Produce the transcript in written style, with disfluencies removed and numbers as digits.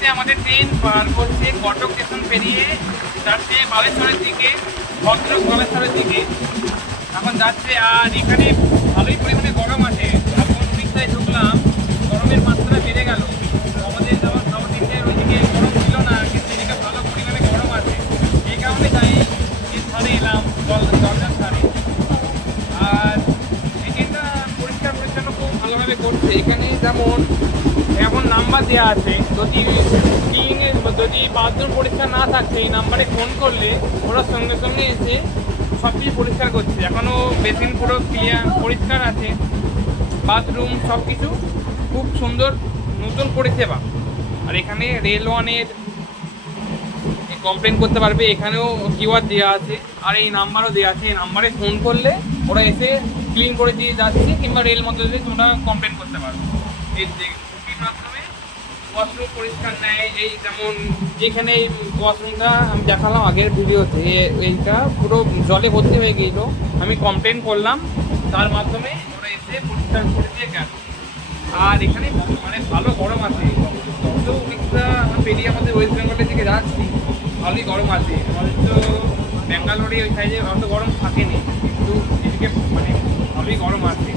মুহূর্তে আমাদের ট্রেন পার করছে কটক স্টেশন পেরিয়ে, যাচ্ছে বালেশ্বরের দিকে, ভদ্রক বালেশ্বরের দিকে এখন যাচ্ছে। আর এখানে ভালোই পরিমাণে গরম আছে। এখন উড়িষ্যায় ঢুকলাম, গরমের মাত্রা বেড়ে গেল। আমাদের যেমন সাউথ ইন্ডিয়ার ওইদিকে গরম ছিল না, কিন্তু এদিকে ভালো পরিমাণে গরম আছে। এই কারণে তাই এর ধারে এলাম, জলজার ধারে। আর এখানটা পরিষ্কার পরিচ্ছন্ন খুব ভালোভাবে করছে। এখানে যেমন এখন নাম্বার দেওয়া আছে, যদি বাথরুম পরিষ্কার না থাকছে এই নাম্বারে ফোন করলে ওরা সঙ্গে সঙ্গে এসে সব কিছু পরিষ্কার করছে। এখনও বেসিন পুরো ক্লিয়ার পরিষ্কার আছে, বাথরুম সব কিছু খুব সুন্দর, নতুন পরিষেবা। আর এখানে রেল ওয়ানের কমপ্লেন করতে পারবে, এখানেও কিউআর দেওয়া আছে আর এই নাম্বারও দেওয়া আছে। এই নাম্বারে ফোন করলে ওরা এসে ক্লিন করে দিয়ে যাচ্ছে, কিংবা রেল মধ্যে তোমরা কমপ্লেন করতে পারবে। এর ছুটির মাধ্যমে ওয়াশরুম পরিষ্কার নেয়। এই যেমন এখানে এই ওয়াশরুমটা আমি দেখালাম আগের ভিডিওতে, এইটা পুরো জলে ভর্তি হয়ে গিয়েছিল, আমি কমপ্লেন করলাম, তার মাধ্যমে ওরা এসে পরিষ্কার করে দিয়ে গেল। আর এখানে মানে ভালো গরম আছে। যত উড়িষ্যা পেরিয়ে আমাদের ওয়েস্ট বেঙ্গলের দিকে যাচ্ছি, ভালোই গরম আছে। আমাদের তো ব্যাঙ্গালোরে ওই সাইডে অত গরম থাকেনি, কিন্তু এদিকে মানে ভালোই গরম আছে।